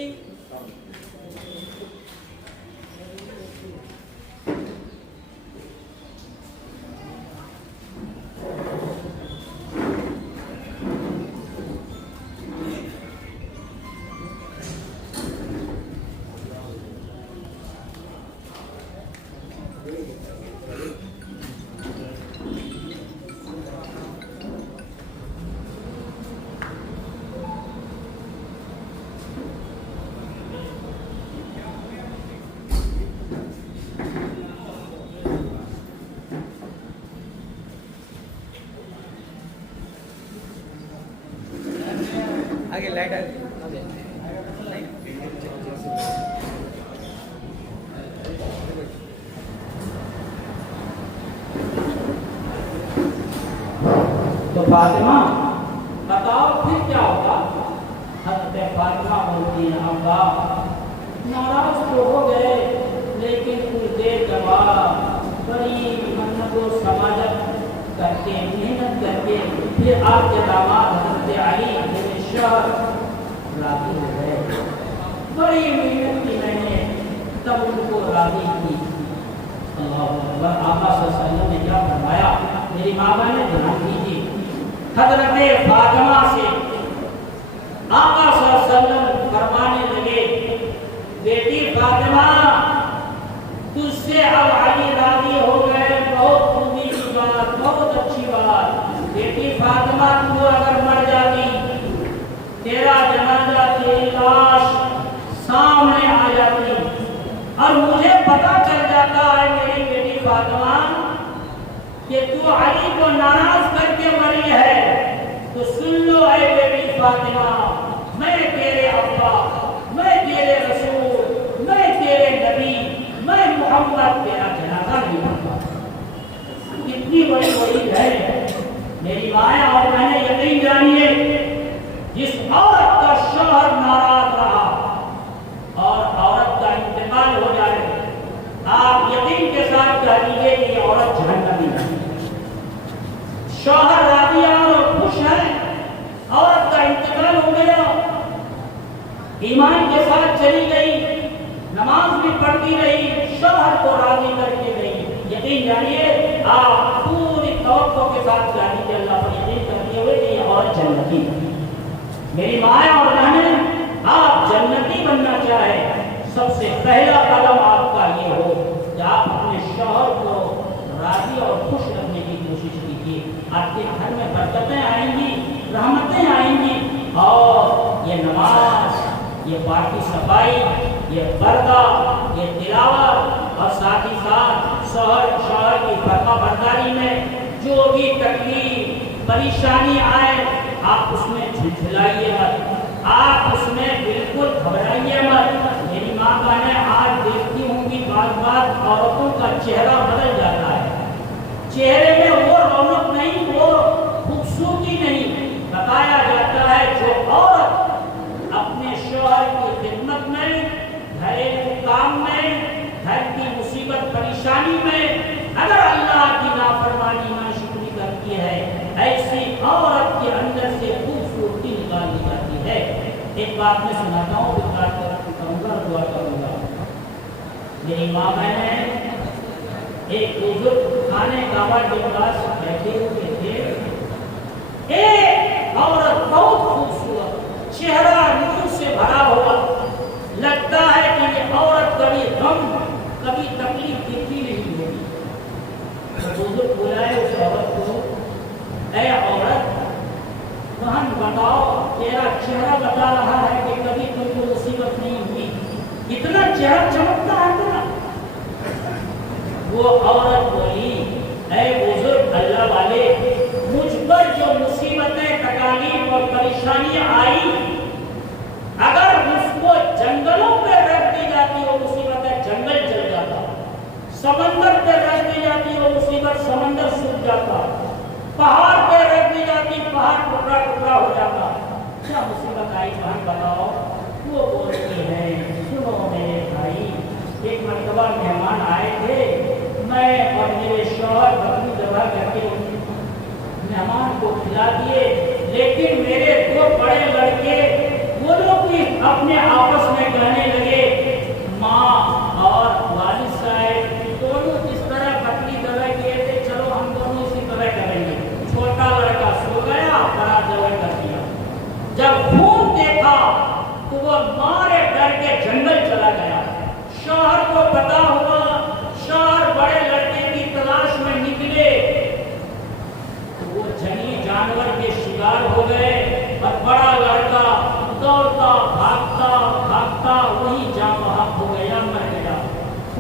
آگے لائٹ تو فاطمہ بتاؤ پھر کیا ہوگا؟ حضرت فاطمہ بولتی ہیں ابا ناراض تو ہو گئے لیکن کچھ دیر کے بعد بڑی منت و سماجت کر کے محنت کر کے پھر آپ کے داماد حضرت علی میرے شوہر راضی ہو گئے۔ بڑی محنت کی میں نے تب ان کو راضی کی۔ اللہ اکبر۔ آقا صلی اللہ علیہ وسلم نے کیا فرمایا؟ میری ماں نے دھیان دیجیے، حضرت فاطمہ سے آقا صلی اللہ علیہ وسلم فرمانے لگے بیٹی فاطمہ تجھ سے اب علی راضی ہو گئے، بہت خوبی کی بات، بہت اچھی بات۔ بیٹی فاطمہ تو اگر مر جاتی، تیرا جنازہ تیری لاش سامنے آ جاتی اور مجھے پتا چل جاتا ہے میری بیٹی فاطمہ کہ تو علی کو ناراض کر کے مری ہے، تو سن لو اے بیٹی فاطمہ، میں تیرے ابا، میں تیرے رسول، میں تیرے نبی، میں محمد تیرا جنازہ نہیں پڑھتا۔ کتنی بڑی وعید ہے میری مائیں اور بہنیں، یقین جانیے جس عورت کا شوہر ناراض رہا اور عورت کا انتقال ہو جائے، آپ یقین کے ساتھ کہہ دیجیے کہ یہ عورت جہنمی ہے۔ شوہر راضی اور خوش ہے، عورت کا انتقال ہو گیا، ایمان کے ساتھ چلی گئی، نماز بھی پڑھتی رہی، شوہر کو راضی کر کے گئی، یقین جانیے آپ پوری توقع کے ساتھ کہہ دیجیے اللہ پر یقین کرتے ہوئے کہ یہ عورت جنتی ہے۔ میری مائیں اور بہنیں، آپ جنتی بننا چاہیں، سب سے پہلا قدم آپ کا یہ ہو کہ آپ اپنے شوہر کو راضی اور خوش رکھنے کی کوشش کیجیے۔ آپ کے گھر میں برکتیں آئیں گی، رحمتیں آئیں گی، اور یہ نماز، یہ باقی صفائی، یہ پردہ، یہ تلاوت، اور ساتھ ہی ساتھ شوہر کی فرما برداری میں جو بھی تکلیف پریشانی آئے آپ اس میں جھنجھلائیے مت، آپ اس میں بالکل گھبرائیے مت۔ میری ماں بہنیں آج دیکھتی ہوں گی بعض عورتوں کا چہرہ بدل جاتا ہے، چہرے میں وہ رونق نہیں، وہ خوبصورتی نہیں۔ بتایا جاتا ہے جو عورت اپنے شوہر کی خدمت میں، گھریلو کام میں، گھر کی مصیبت پریشانی میں اگر اللہ کی نافرمانی ناشکری کرتی ہے، ایسی عورت کے اندر سے خوبصورتی نکال دی جاتی ہے۔ ایک بات میں سناتا ہوں، کروں گا، دعا کروں گا۔ میری ماں بہنیں، ایک بزرگ خانے کعبہ کے پاس بیٹھے ہوئے تھے، ایک عورت بہت خوبصورت، چہرہ نور سے بھرا ہوا، لگتا ہے کہ یہ عورت کبھی غم، کبھی تکلیف دیکھی نہیں ہوگی۔ بزرگ بلائے اس عورت کو، اے عورت بہن بتاؤ، تیرا چہرہ بتا رہا ہے کہ کبھی تم کو مصیبت نہیں ہوئی، اتنا چہرہ چمکتا ہے تمہارا۔ وہ عورت بولی، اے بزرگ اللہ والے، مجھ پر جو مصیبتیں، تکالیف اور پریشانیاں آئی، اگر اس کو جنگلوں پہ رکھ دی جاتی وہ مصیبتیں، جنگل جل جاتا، سمندر پہ رکھ دی جاتی وہ مصیبت، سمندر سوکھ جاتا، پہاڑ پہ رکھ دی جاتی پہاڑ ٹکڑا ٹکڑا ہو جاتا۔ کیا مصیبت آئی بہن بتاؤ؟ وہ بولتی ہے، سنو میرے بھائی، ایک مرتبہ مہمان آئے تھے، میں اور میرے شوہر بکری ذبح کر کے مہمان کو کھلا دیے، لیکن میرے دو بڑے لڑکے وہ لوگ بھی اپنے آپس میں کہنے لگے ماں اور والد صاحب دونوں جس طرح بکری ذبح کیے تھے چلو ہم دونوں اسی طرح کریں گے۔ چھوٹا لڑکا سو گیا، بڑا ذبح کر دیا۔ جب خون دیکھا تو وہ مارے ڈر کے جنگل چلا گیا۔ شوہر کو پتا ہوا، شوہر بڑے لڑکے کی تلاش میں نکلے، وہ جنگلی جانور کے شکار ہو گئے اور بڑا لڑکا دوڑتا بھاگتا بھاگتا وہی جاں بحق ہو گیا، مر گیا۔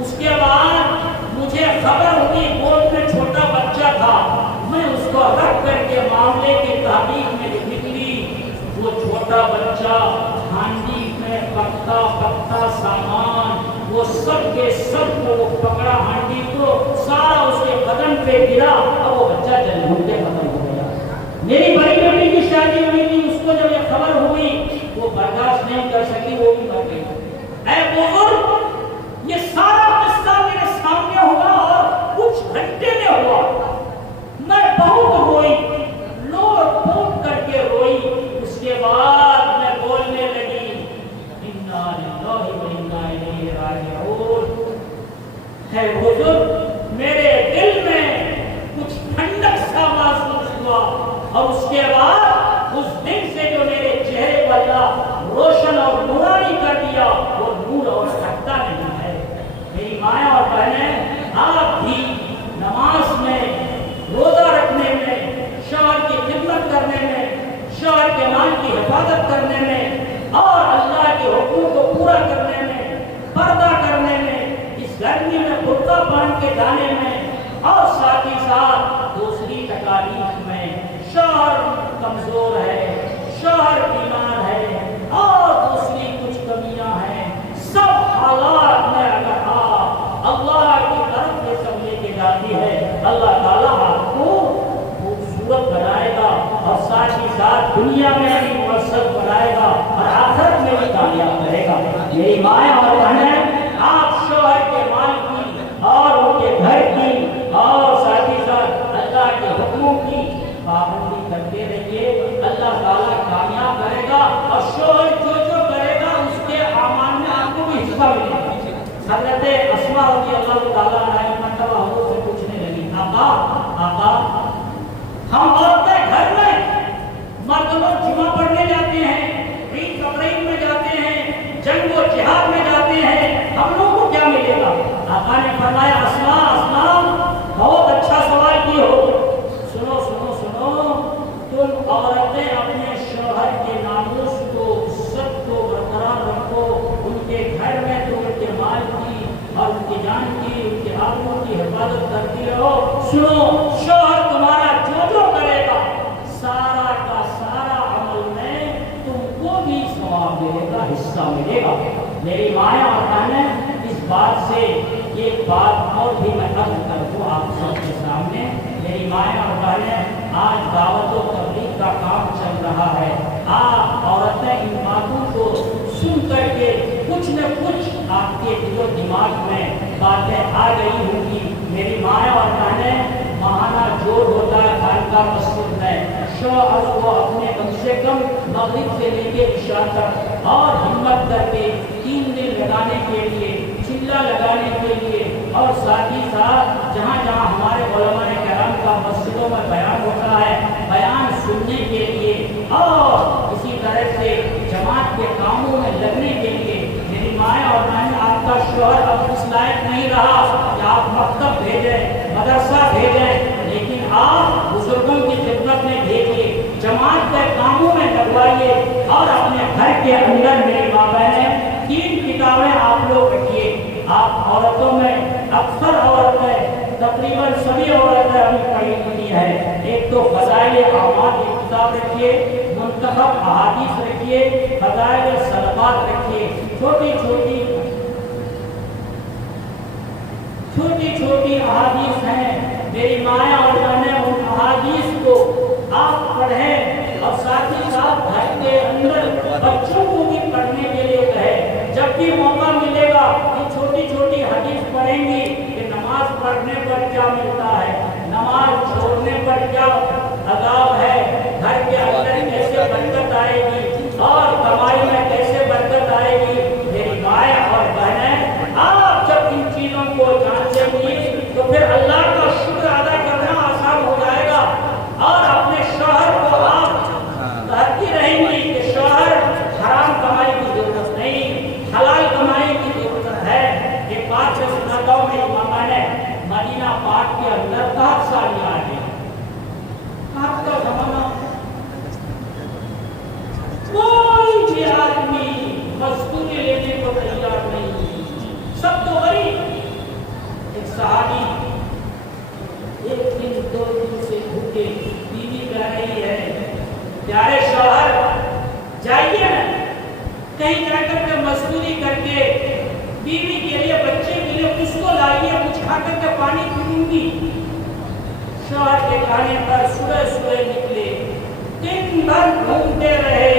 اس کے بعد مجھے خبر ہوئی، گود میں چھوٹا بچہ تھا، میں اس کو رکھ کر کے معاملے کی تحقیق میں نکلی۔ وہ چھوٹا بچہ ہانڈی میں پکا پکا سامان وہ سب کے سب کو وہ پکڑا، ہانڈی کو سارا اس کے بدن پہ گرا اور وہ بچہ جل گھوٹے ختم ہو گیا۔ میری بڑی بیٹی کی شادی ہوئی تھی، اس کو جب یہ خبر ہوئی وہ برداشت نہیں کر سکی، وہ بھی مر گئی۔ اے بزرگ، یہ سارا قصہ میرے سامنے ہوا اور کچھ گھنٹے میں ہوا۔ میں بہت روئی، لوٹ پوٹ کر کے روئی۔ اس کے بعد میں بولنے لگی انا للہ و انا الیہ راجعون۔ ہے حضور، میرے دل میں کچھ ٹھنڈک سا محسوس ہوا اور اس کے بعد اس دن سے جو میرے چہرے پر اللہ روشن اور نورانی کر دیا وہ نور اور ہٹتا نہیں ہے۔ میری مائیں اور بہنیں، آپ بھی نماز میں، روزہ رکھنے میں، شوہر کی خدمت کرنے میں، شوہر کے مال کی حفاظت کرنے میں اور اللہ کے حکم کو پورا کرنے میں، پردہ کرنے میں، اس گرمی میں کرتا پہن کے جانے میں اور ساتھ ہی ساتھ دوسری تکالیف میں، شوہر کمزور ہے، شوہر بیمار ہے اور دوسری کچھ کمیاں ہیں، سب حالات میں اگر آپ اللہ کی طرف سے سب لے کے جاتی ہے، اللہ تعالیٰ آپ کو خوبصورت بنائے گا اور ساتھ ہی ساتھ دنیا میں بھی مؤثر بنائے گا اور آخرت میں بھی کامیاب کرے گا۔ میری مائیں اور بہنیں، آپ شوہر کے مال کی اور ان کے گھر کی اور ساتھ ہی ساتھ اللہ کے حکموں کی پابندی کرتے رہیے، اللہ تعالیٰ کامیاب کرے گا اور شوہر جو جو کرے گا اس کے اعمال میں آپ کو بھی حصہ ملے گا۔ حضرت اسماء رضی اللہ تعالیٰ عنہا مرتبہ حضور سے پوچھنے لگی، آقا ہم عورتیں گھر میں مرد لوگ جمعہ پڑھنے جاتے ہیں، عید بقرعید میں جاتے ہیں، جنگ و جہاد میں جاتے ہیں، ہم لوگوں کو کیا ملے گا؟ آقا نے فرمایا اسماء بہت اچھا سوال کی ہو، سنو سنو سنو، تم عورتیں اپنے شوہر کے ناموس کو، عزت کو برقرار رکھو، ان کے گھر میں تو ان کے مال کی اور ان کی جان کی، ان کے آبرو کی حفاظت کرتی رہو۔ سنو، شوہر تمہارا جو کرے گا سارا کا سارا عمل میں تم کو بھی ثواب ملے گا، حصہ ملے گا۔ میری مائیں اور بہنیں، اس بات سے ایک بات اور بھی میں عرض کر دوں آپ سب کے سامنے۔ میری مائیں اور بہنیں، آج دعوت و تبلیغ کا کام چل رہا ہے، آپ عورتیں ان باتوں کو سن کر کے کچھ نہ کچھ آپ کے دل و دماغ میں باتیں آ گئی ہوں گی۔ میری مائیں اور بہنیں، ماہانہ جوڑ ہوتا ہے خانقاہ مسجد میں، شوہر کو اپنے کم سے کم مغرب سے لے کے عشاء تک اور ہمت کر کے 3 دن لگانے کے لیے، چلہ لگانے کے لیے اور ساتھ ہی ساتھ جہاں جہاں ہمارے علماء کرام کا مسجدوں میں بیان ہوتا ہے، بیان سننے کے لیے اور اسی طرح سے جماعت کے کاموں میں لگنے کے لیے۔ میری مائیں اور بہنیں، آپ کا شوہر اب اس لائق نہیں رہا کہ آپ مکتب بھیجیں، مدرسہ بھیجیں، لیکن آپ بزرگوں کی خدمت میں بھیجیے، جماعت کے کاموں میں لگوائیے اور اپنے گھر کے اندر میری ماں بہنیں 3 کتابیں آپ لوگ رکھیے۔ آپ عورتوں میں اکثر عورتیں، تقریباً سبھی عورتیں ابھی پڑھی ہوئی ہے، ایک تو فضائل اعمال کی کتاب رکھیے، منتخب احادیث رکھیے، فضائل صدقات رکھیے، چھوٹی چھوٹی احادیث ہیں۔ میری مائیں اور بہنیں، ان احادیث کو آپ پڑھیں اور ساتھ ہی ساتھ گھر کے اندر بچوں کو بھی پڑھنے کے لیے کہیں۔ جب بھی موقع ملے گا یہ چھوٹی حدیث پڑھیں گی کہ نماز پڑھنے پر بھی آدمی مزدوری لینے کو تیار نہیں، سب تو غریب۔ ایک صحابی ایک دن دو دن سے بھوکے، بیوی کہہ رہی ہے پیارے شوہر جائیے نا کہیں جا کر کے مزدوری کر کے بیوی کے لیے بچے کے لیے کچھ کو لائیے، کچھ کھا کر کے پانی پیوں گی۔ شوہر کے کہنے پر صبح صبح نکلے، دن بھر گھومتے رہے،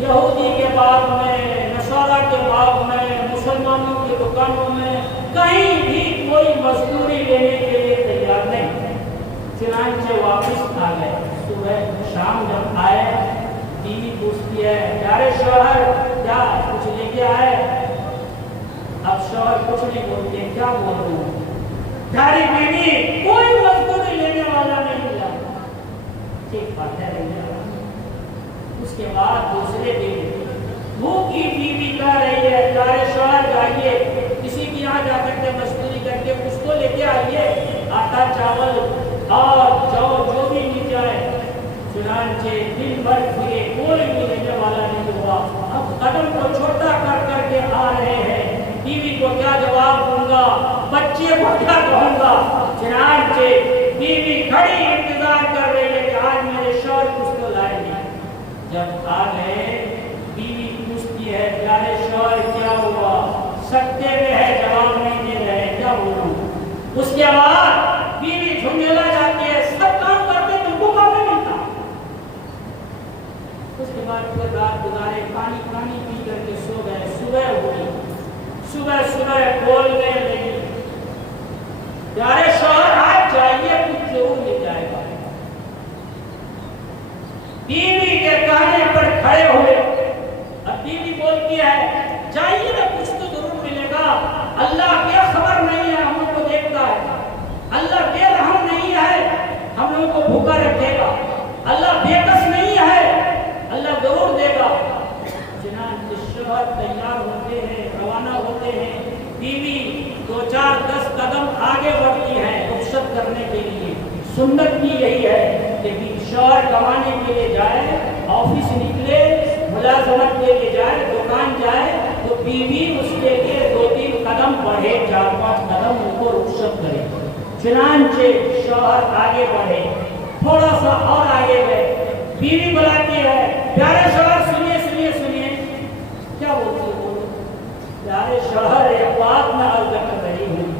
یہودی کے باغ میں، نصارہ کے باغ میں، مسلمانوں کی دکانوں میں، کہیں بھی کوئی مزدوری لینے کے لیے تیار نہیں۔ چنانچہ واپس آ گئے۔ صبح شام جب آئے بیوی پوچھتی ہے پیارے شوہر کیا کچھ لے کے آئے؟ اب شوہر کچھ نہیں بولتے، کیا بولوں پیاری بیوی کوئی مزدوری لینے والا نہیں ملا۔ ٹھیک بات ہے رہی۔ اس کے بعد دوسرے دن بھوکی بیوی کہہ رہی ہے پیارے شوہر جائیے کسی کی یہاں جا کر کے مزدوری کر کے اس کو لے کے آئیے، آٹا چاول اور جو بھی مل جائے۔ چنانچہ دن بھر پھرے، کوئی بھی لینے والا نہیں ہوا۔ اب قدم کو چھوٹا کر کر کے آ رہے ہیں، بیوی کو کیا جواب دوں گا، بچے کو کیا کہوں گا؟ چنانچہ بیوی کھڑی انتظار کر رہی ہے کہ آج میرے شوہر کچھ تو لائے گے۔ جب آ گئے بیوی پوچھتی ہے پیارے شوہر کیا ہوا؟ سکتے میں ہے، جواب نہیں دے رہے، کیا بولوں؟ اس کے بعد بیوی جھنجھلا جاتی ہے، سب کام کرتے تم کو کام نہیں ملتا۔ اس کے بعد پھر رات گزارے، پانی پی کر کے سو گئے۔ صبح ہوئی، صبح بولنے لگی پیارے شوہر آج جائیے کچھ ضرور مل جائے گا۔ بیوی کے کہنے پر کھڑے ہوئے، اب بیوی بولتی ہے جائیے نا کچھ تو ضرور ملے گا، اللہ بے خبر نہیں ہے، ہم لوگ کو دیکھتا ہے، اللہ بے رحم نہیں ہے، ہم لوگوں کو بھوکا رکھے گا، اللہ بے کس نہیں ہے، اللہ ضرور دے گا۔ چنانچہ شوہر تیار ہوتے ہیں، روانہ ہوتے ہیں، بیوی 2-4-10 قدم آگے بڑھتی ہے رخصت کرنے کے لیے۔ سنت کی یہی ہے کہ شوہر کمانے کے لیے جائے، آفس نکلے، ملازمت کے لیے جائے، دکان جائے تو بیوی اس کے لیے 2-3 قدم بڑھے، 4-5 قدم ان کو رخصت کرے۔ چنانچہ شوہر آگے بڑھے، تھوڑا سا اور آگے گئے، بیوی بلاتی ہے پیارے شوہر سنیے کیا بولتی ہو؟ پیارے شوہر ایک بات میں عرض کر رہی ہوں،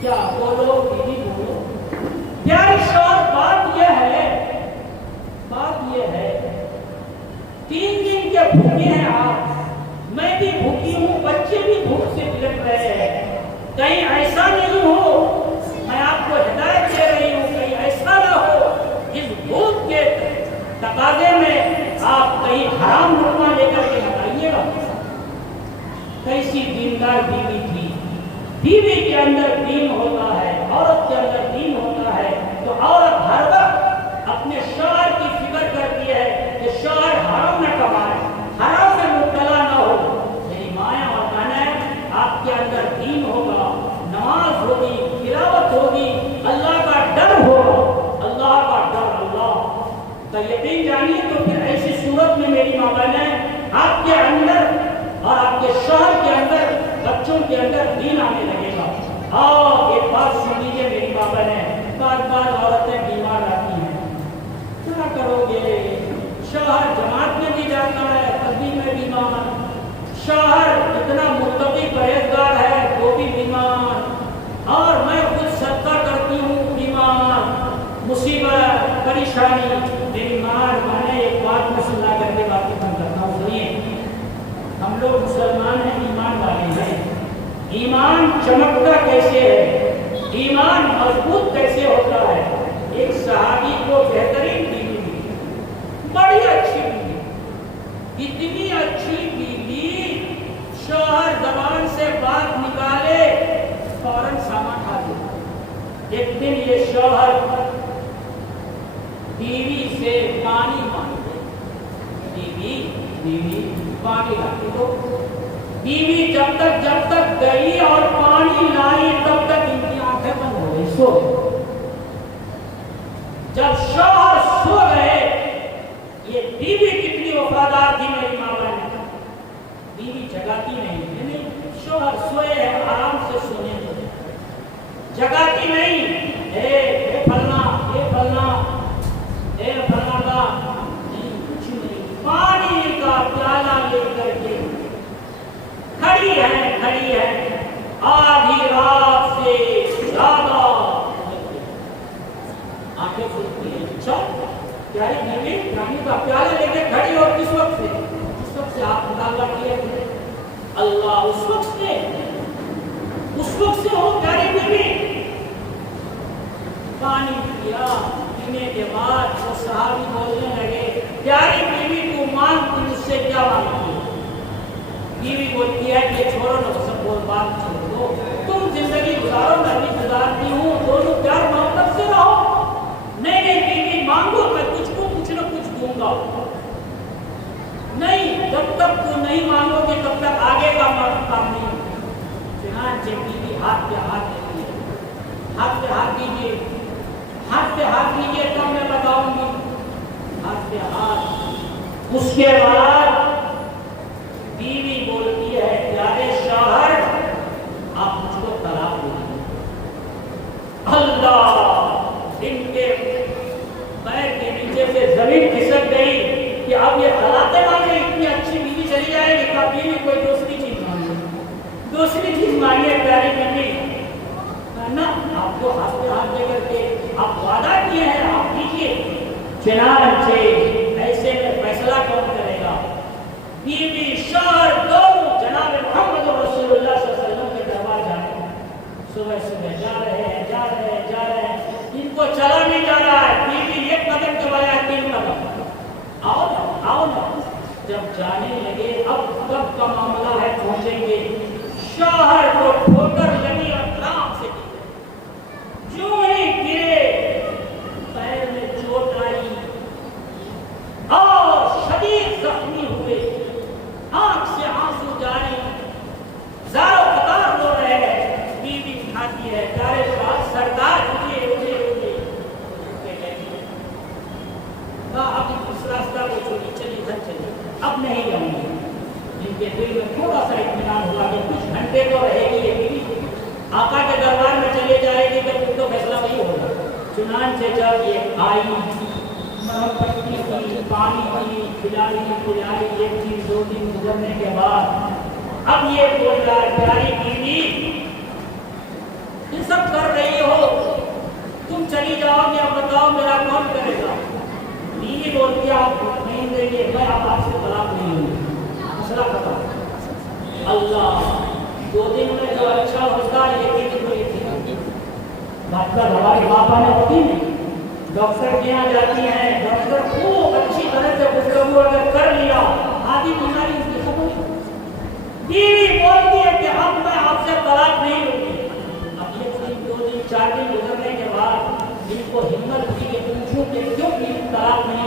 کیا بولو بیوی بولو۔ پیارے شوہر بات یہ ہے 3 دن کے بھوکے ہیں آپ، میں بھی بھوکی ہوں، بچے بھی بھوک سے بلٹ رہے ہیں، کہیں ایسا نہیں ہو، میں آپ کو ہدایت دے رہی ہوں کہیں ایسا نہ ہو اس بھوک کے تقاضے میں آپ کہیں حرام لقمہ لے کر کے بتائیے گا۔ کیسی دیندار بیوی تھی، بیوی کے اندر دین ہوتا ہے، عورت کے اندر دین ہوتا ہے تو عورت ہر وقت اپنے شوہر کی فکر کرتی ہے کہ شوہر حرام نہ کمائے، حرام میں مبتلا نہ ہو۔ میری مائیں اور بہنیں، آپ کے اندر دین ہوگا، نماز ہوگی، تلاوت ہوگی، اللہ کا ڈر ہوگا، اللہ کا ڈر، اللہ کا یقین جانیے تو پھر ایسی صورت میں میری ماں بہنیں آپ کے اندر اور آپ کے شوہر کے اندر، بچوں کے اندر دین آنے لگے گا۔ ایک بات سن لیجیے میری ماں بہنیں، بار عورتیں بیمار آتی ہیں، کیا کرو گے؟ شوہر جماعت میں بھی جاتا ہے تبھی میں بیمار، شوہر اتنا متقی پرہیزگار ہے وہ بھی بیمار، اور میں خود صدقہ کرتی ہوں بیمار، مصیبت پریشانی۔ میری ماں نے ایک بات میں سنا کر کے باتیں کم کرتا ہوں، سنیے، ہم لوگ مسلمان ہیں، ایمان والے ہیں، ایمان چمکتا کیسے ہے، ایمان مضبوط کیسے ہوتا ہے؟ ایک صحابی کو بہترین بیوی ملی، بڑی اچھی بیوی، اتنی اچھی بیوی، شوہر زبان سے بات نکالے فوراً سامان کھا دے۔ ایک دن یہ شوہر بیوی سے پانی مانگے، بیوی پانی لاتی تو بیوی جب تک گئی اور پانی لائی تب تک ان کی آنکھیں بند ہو گئی، سو گئے۔ جب شوہر سو گئے، یہ بیوی کتنی وفادار تھی میری ماں بہن، بیوی جگاتی نہیں، یعنی شوہر سوئے ہے آرام سے سونے دو، جگاتی نہیں، اے فلنا، اے فلنا، اے فلنا کا نہیں، کچھ نہیں، پانی کا پیالہ لے کر کے کھڑی ہے آدھی رات سے زیادہ، آنکھیں کھلتی ہیں، اچھا پیاری بیوی پانی کا پیالہ لے کے کھڑی اور کس وقت سے آپ مطالعہ کیے تھے اللہ اس وقت سے ہو پیاری بیوی پانی پیا، پینے کے بعد وہ صحابی بولنے لگے پیاری بیوی تو مانگتی مجھ سے کیا مانگتی ہے؟ بیوی بولتی ہے کہ چھوڑو نا سب بول بات چھوڑ دو، تم زندگی گزارو میں بھی گزارتی ہوں، دونوں پیار محبت سے رہو۔ نہیں بیوی مانگو میں تجھ کو کچھ نہ کچھ دوں گا، نہیں جب تک تو نہیں مانگو گے تب تک آگے کا کام نہیں۔ چنانچہ بیوی ہاتھ پہ ہاتھ دیتی ہے، ہاتھ پہ ہاتھ دیجیے، ہاتھ پہ ہاتھ دیجیے تب میں بتاؤں گی، ہاتھ پہ ہاتھ۔ اس کے بعد بیوی بولتی ہے پیارے شوہر آپ مجھ کو طلاق دے دیجیے۔ اللہ ان کے پیر کے نیچے سے زمین کھسک گئی کہ اب یہ طلاق مانگے، اتنی اچھی بیوی چلی جائے گی، کبھی بھی کوئی دوسری چیز مانگے، دوسری چیز مانگے پیاری بیوی نا، آپ کو ہاتھ پہ ہاتھ دے کر کے آپ وعدہ کیے ہیں آپ دیجیے۔ چنانچہ ایسے میں فیصلہ کون کرے گا؟ بیوی شوہر دونوں جناب محمد رسول اللہ صلی اللہ علیہ وسلم کے دربار جاتے ہیں، صبح جا رہے ہیں ان کو چلا نہیں جا رہا ہے، بیوی ایک قدم کے بجائے 3 قدم، آؤ نا، جب جانے لگے اب کب کا معاملہ ہے پہنچیں گے، شوہر کو ٹھوکر لگی اور آرام سے جو ہی گرے پیر میں چوٹ آئی اور شدید زخمی ہوئے، آنکھ سے آنسو جاری، زاروں قطار رو رہے ہیں، بیوی اٹھاتی ہے پیارے شوہر سردار اٹھیے اب اس راستہ کو چھوڑی چلی گھر چلی، اب نہیں جاؤں گی۔ جن کے دل میں تھوڑا سا اطمینان ہوا کہ کچھ گھنٹے تو رہے گی یہ بیوی، آقا کے دربار میں چلے جائے گی تو پھر تو فیصلہ وہی ہوگا۔ چنانچہ جب یہ آئی مرہم پٹی کی، پانی کی، کھلائی، ایک چیز 2 دن گزرنے کے بعد اب یہ بول رہا ہے پیاری بیوی یہ سب کر رہی ہو، تم چلی جاؤ گے، اب بتاؤ میرا کون کرے گا؟ بیوی بولتی ہے آپ نہیں دیں گے، میں اب آپ سے طلاق نہیں ہوں گی، مسئلہ ختم۔ اللہ 2 دن میں جو اچھا ہوتا ہے یہ دن کو یہ تھی بات کر ہماری باپا نے ہوتی نہیں، ڈاکٹر کے یہاں جاتی ہیں، ڈاکٹر خوب اچھی طرح سے گفتگو اگر کر لیا آدھی بیماری اس کی ختم ہو۔ بیوی بولتی ہے کہ اب میں آپ سے طلاق نہیں لوں گی۔ اب 1 دن 2 دن 4 دن گزرنے کے بعد ان کو ہمت ہوئی کہ پوچھوں کہ کیوں طلاق نہیں